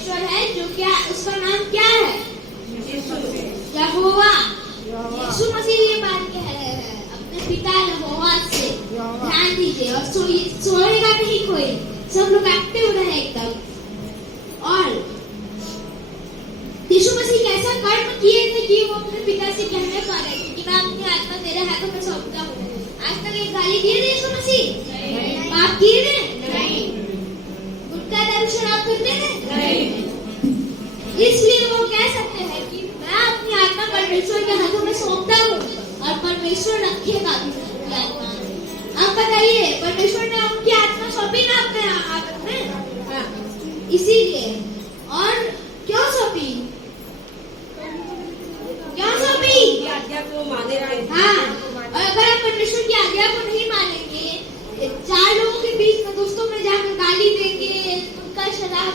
परमेश्वर है जो क्या उसका नाम क्या है? यहोवा। यीशु मसीह ये बात कह रहे हैं अपने पिता यहोवा से। ध्यान दीजिए और सोएगा नहीं कोई, सब लोग एक्टिव रहे एकदम। और यीशु मसीह कैसा कर्म किए थे कि वो अपने पिता से कहने पा रहे थे कि मैं अपनी आत्मा तेरे हाथों में सौंपता हूँ। आज तक एक गाली दिए थे यीशु मसीह? पाप किए थे? नहीं। गुटखा दारू शराब करते थे? नहीं। इसलिए वो कह सकते हैं कि मैं अपनी आत्मा परमेश्वर के हाथों में सौंपता हूँ और परमेश्वर रखेगा भी उनकी आत्मा। आप बताइए, परमेश्वर ने उनकी आत्मा सौंपी ना अपने हाथ में? इसीलिए। और क्यों सौंपी? क्यों सौंपी? आज्ञा को माने रहे। हाँ, और अगर आप परमेश्वर की आज्ञा को नहीं मानेंगे, चार लोगों के बीच में दोस्तों में जाकर गाली देंगे, उनका शराब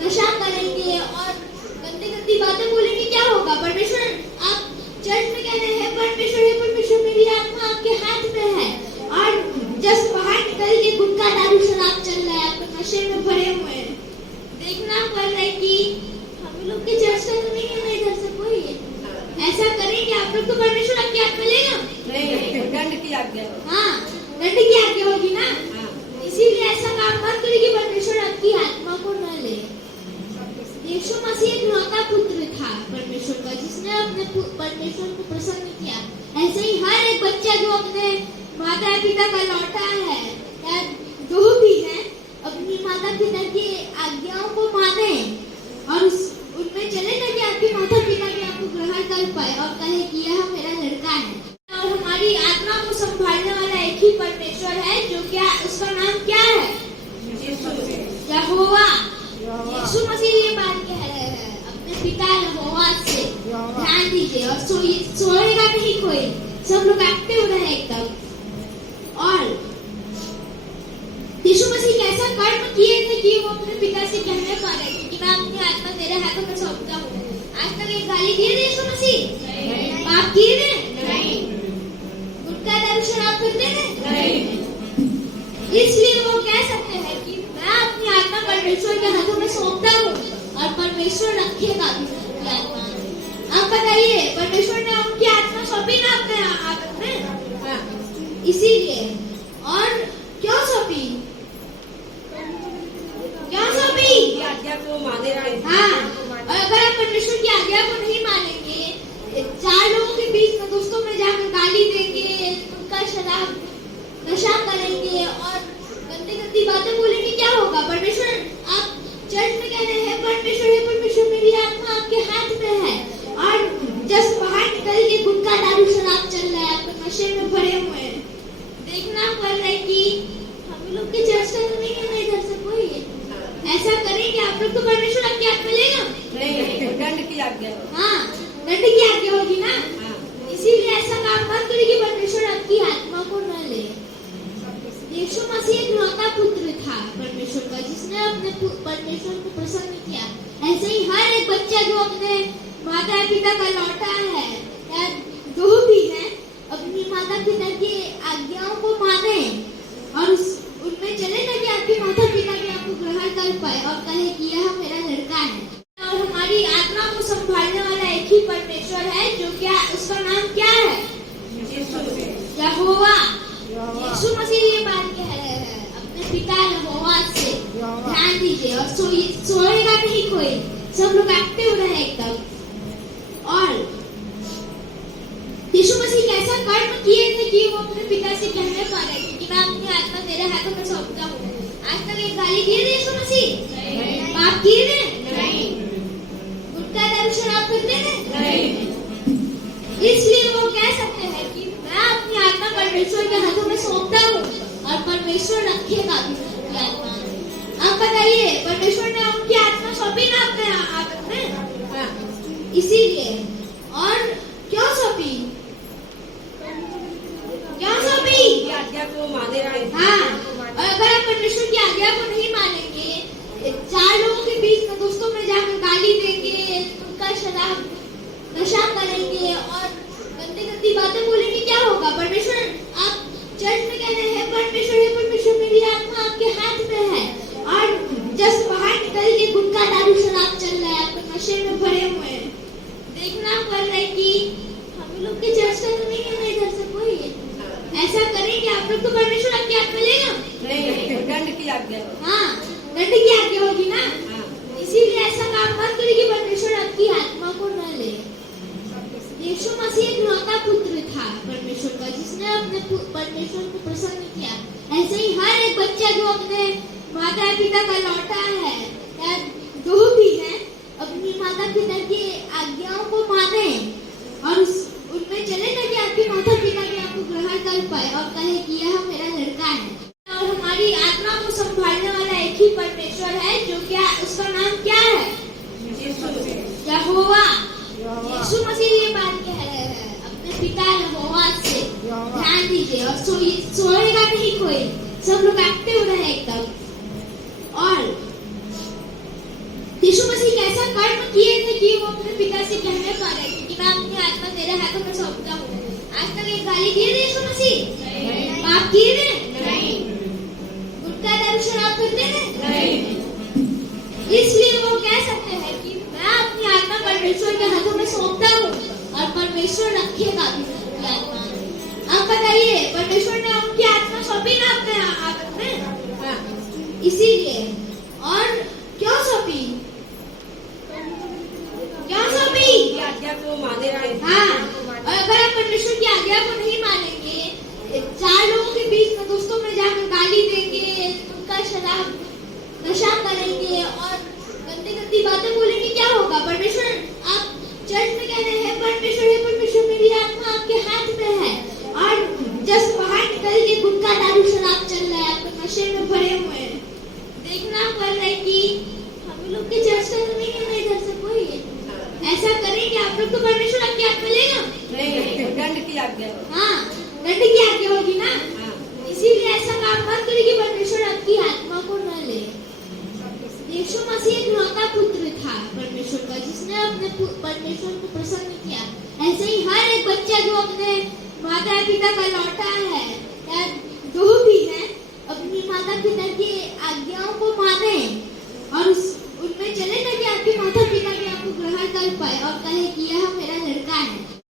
नशा करेंगे और गंदी गंदी बातें बोलेंगे, क्या होगा? परमेश्वर, आप चर्च में कह रहे हैं परमेश्वर मेरी आत्मा आपके हाथ में है, और जस्ट बाहर निकल के गुटखा दारू शराब चल रहा है, आप नशे में भरे हुए हैं। देखना पड़ रहा है कि हम लोग के चर्च का तो नहीं है ना इधर से कोई। ऐसा करेंगे आप लोग तो परमेश्वर आपकी आत्मा लेगा? नहीं, दंड की आज्ञा। हाँ, दंड की आज्ञा होगी ना। इसीलिए ऐसा काम मत करिए कि परमेश्वर आपकी आत्मा को न ले। यीशु मसीह इकलौता पुत्र था परमेश्वर का, जिसने अपने परमेश्वर को प्रसन्न किया। ऐसे ही हर एक बच्चा जो अपने माता पिता का लौटा है या जो भी है, अपनी माता पिता की आज्ञाओं को माने और उनमें चले ताकि आपके माता पिता भी आपको ग्रहण कर पाए और कहे कि यह मेरा लड़का है। और हमारी आत्मा को संभालने वाला एक ही परमेश्वर है जो क्या उसका नाम क्या है? यहोवा। यीशु मसीह ये बात कह रहे हैं अपने पिता यहोवा से। ध्यान दीजिए और सोएगा नहीं कोई, सब लोग एक्टिव रहे एकदम। और यीशु मसीह कैसा कर्म किए थे कि वो अपने पिता से कहने पा रहे थे कि मैं अपनी आत्मा तेरे हाथों में सौंपता हूँ। आज तक एक गाली दिए थे यीशु मसीह? पाप किए थे? नहीं। गुटखा दारू शराब करते थे? नहीं। इसलिए वो कह सकते हैं कि मैं अपनी आत्मा परमेश्वर के हाथों में सौंपता हूँ और परमेश्वर रखेगा भी उनकी आत्मा। आप बताइए, परमेश्वर ने उनकी आत्मा सौंपी ना अपने हाथ में? इसीलिए। और क्यों सौंपी? क्यों सौंपी? आज्ञा को माने रहे। हाँ, और अगर आप परमेश्वर की आज्ञा को नहीं मानेंगे, चार लोगों के बीच में दोस्तों में जाकर गाली देंगे, उनका शराब नशा करेंगे और गंदी गंदी बातें बोलेंगे, क्या होगा? परमेश्वर, आप चर्च में कह रहे हैं परमेश्वर मेरी आत्मा आपके हाथ में है, और जस्ट बाहर निकल के गुटखा दारू शराब चल रहा है, आप नशे में भरे हुए हैं। देखना पड़ रहा है कि हम लोग के चर्च का तो नहीं है ना इधर से कोई। ऐसा करेंगे आप लोग तो परमेश्वर आपकी आत्मा लेगा? नहीं, दंड की आज्ञा। हाँ, दंड की आज्ञा होगी ना। इसीलिए ऐसा काम मत करिए कि परमेश्वर आपकी आत्मा को न ले। यीशु मसीह इकलौता पुत्र था परमेश्वर का, जिसने अपने परमेश्वर को प्रसन्न किया। ऐसे ही हर एक बच्चा जो अपने माता पिता का लौटा है या जो भी है, अपनी माता पिता की आज्ञाओं को माने और उनमें चले ताकि आपके माता पिता भी आपको ग्रहण कर पाए और कहे कि यह मेरा लड़का है। और हमारी आत्मा को संभालने वाला एक ही परमेश्वर है जो क्या उसका नाम क्या है? यहोवा। यीशु मसीह ये बात कह रहे हैं अपने पिता यहोवा से। ध्यान दीजिए और सोएगा नहीं कोई, सब लोग एक्टिव रहे एकदम। और यीशु मसीह कैसा कर्म किए थे कि वो अपने पिता से कहने पा रहे थे कि मैं अपनी आत्मा तेरे हाथों में सौंपता हूँ। आज तक एक गाली दिए थे यीशु मसीह? पाप किए थे? नहीं। गुटखा दारू शराब करते थे? नहीं। इसलिए वो कह सकते हैं कि मैं अपनी आत्मा परमेश्वर के हाथों में सौंपता हूँ और परमेश्वर रखेगा भी उनकी आत्मा। आप बताइए, परमेश्वर ने उनकी आत्मा सौंपी ना अपने हाथ में? इसीलिए। और क्यों सौंपी? क्यों सौंपी? आज्ञा को माने रहे। हाँ, और अगर आप परमेश्वर की आज्ञा को नहीं मानेंगे, चार लोगों के बीच में दोस्तों में जाकर गाली देंगे, उनका शराब नशा करेंगे और गंदी गंदी बातें बोलेंगे, क्या होगा? परमेश्वर, आप चर्च में कह रहे हैं परमेश्वर मेरी आत्मा आपके हाथ में है, और जस्ट बाहर निकल के गुटखा दारू आज्ञा हाँ, दंड की आज्ञा होगी ना, हाँ इसीलिए ऐसा काम मत करिए कि परमेश्वर आपकी आत्मा को न ले। यीशु मसीह एक लौता पुत्र था परमेश्वर का, जिसने अपने परमेश्वर को प्रसन्न किया। ऐसे ही हर एक बच्चा जो अपने माता पिता का लौटा है या जो भी है, अपनी माता पिता की आज्ञाओं को माने और उनमें चले, ताकि आपके माता पिता भी आपको ग्रहण कर पाए और कहे कि यह मेरा लड़का है। और हमारी आत्मा को संभालने वाला एक ही परमेश्वर है, जो क्या उसका नाम क्या है? यहोवा। यीशु मसीह ये बात कह रहे हैं अपने पिता यहोवा से, ध्यान दीजिए। और सोएगा नहीं कोई, सब लोग एक्टिव रहे एकदम। और यीशु मसीह कैसा कर्म किए थे कि वो अपने पिता से कहने पा रहे कि मैं अपनी आत्मा तेरे हाथों में सौंपता हूँ। आज तक एक गाली दिए थे यीशु मसीह? पाप किए थे? गुटखा दारू शराब करते थे? इसलिए वो कह सकते हैं कि मैं अपनी आत्मा परमेश्वर के हाथों में सौंपता हूँ और परमेश्वर रखेगा भी उनकी आत्मा। आप बताइए, परमेश्वर ने उनकी आत्मा सौंपी ना अपने हाथ में? इसीलिए। और क्यों सौंपी? क्यों सौंपी? आज्ञा को माने थे। हाँ, और अगर आप परमेश्वर की आज्ञा को नहीं मानेंगे, चार लोगों के बीच में दोस्तों में जाकर गाली देंगे, उनका शराब नशा करेंगे और गंदी गंदी बातें बोलेंगे, क्या होगा? परमेश्वर, आप चर्च में कह रहे हैं परमेश्वर मेरी आत्मा आपके हाथ में है, और जस्ट बाहर निकल के गुटखा दारू शराब चल रहा है, आप नशे में भरे हुए हैं। देखना पड़ रहा है कि हम लोग के चर्च का तो नहीं है ना इधर से कोई। ऐसा करेंगे आप लोग तो परमेश्वर आपकी आत्मा लेगा नहीं, दंड की आज्ञा। हाँ, दंड की आज्ञा होगी ना, हाँ इसीलिए ऐसा काम मत करिए कि परमेश्वर आपकी आत्मा को न ले। यीशु मसीह एक लौता पुत्र था परमेश्वर का, जिसने अपने परमेश्वर को प्रसन्न किया। ऐसे ही हर एक बच्चा जो अपने माता पिता का लौटा है